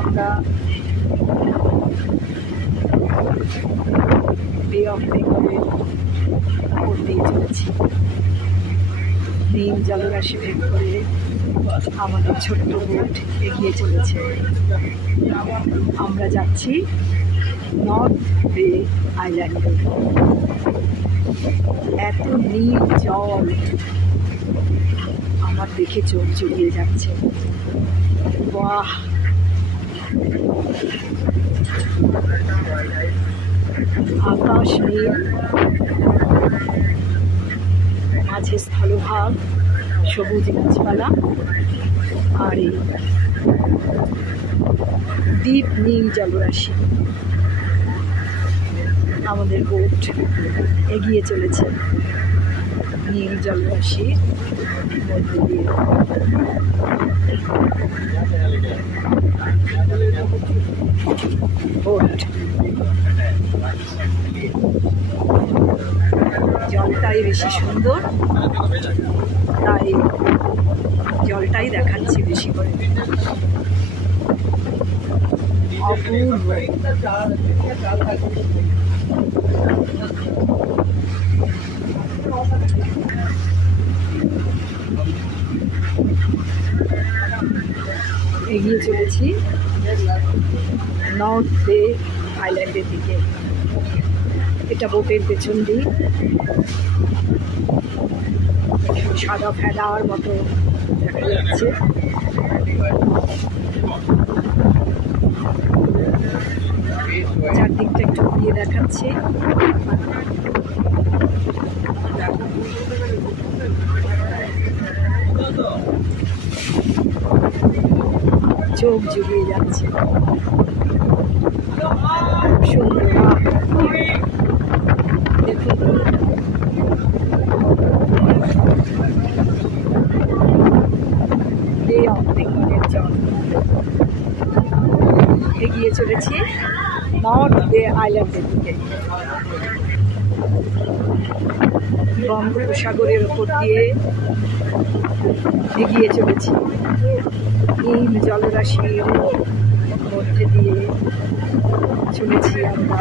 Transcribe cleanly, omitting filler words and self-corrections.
আমরা বে অফ বেঙ্গলের উপর দিয়ে চলেছি। নীল জলরাশি ভেদ করে আমাদের ছোট্ট বোট এগিয়ে চলেছে। আমরা যাচ্ছি নর্থ বে আইল্যান্ডে। এত নীল জল আমার দেখে চোখ জুড়িয়ে যাচ্ছে। বাহ, আকাশ নীল, মাঝে স্থলভাগ, সবুজ গাছপালা, আর এই দ্বীপ নীল জলরাশি। আমাদের বোট এগিয়ে চলেছে নীল জলরাশির মধ্যে দিয়ে। বোট জলটাই বেশি সুন্দর, তাই জলটাই দেখাচ্ছি বেশি করে। অপূর্ব। এগিয়ে চলেছি নর্থ বে আইল্যান্ডের দিকে। এটা বোটের পেছন দিক, সাদা ফেলার মতো দেখা যাচ্ছে। চারদিকটা একটু ঘুরিয়ে দেখাচ্ছে। চোখ জুড়িয়ে যাচ্ছে, সুন্দর। দেখুন, বে অফ বেঙ্গলের জল। এগিয়ে চলেছি নর্থ বে আইল্যান্ডের দিকে। বঙ্গোপসাগরের ওপর দিয়ে এগিয়ে চলেছি। নীল জলরাশির মধ্যে দিয়ে চলেছি আমরা।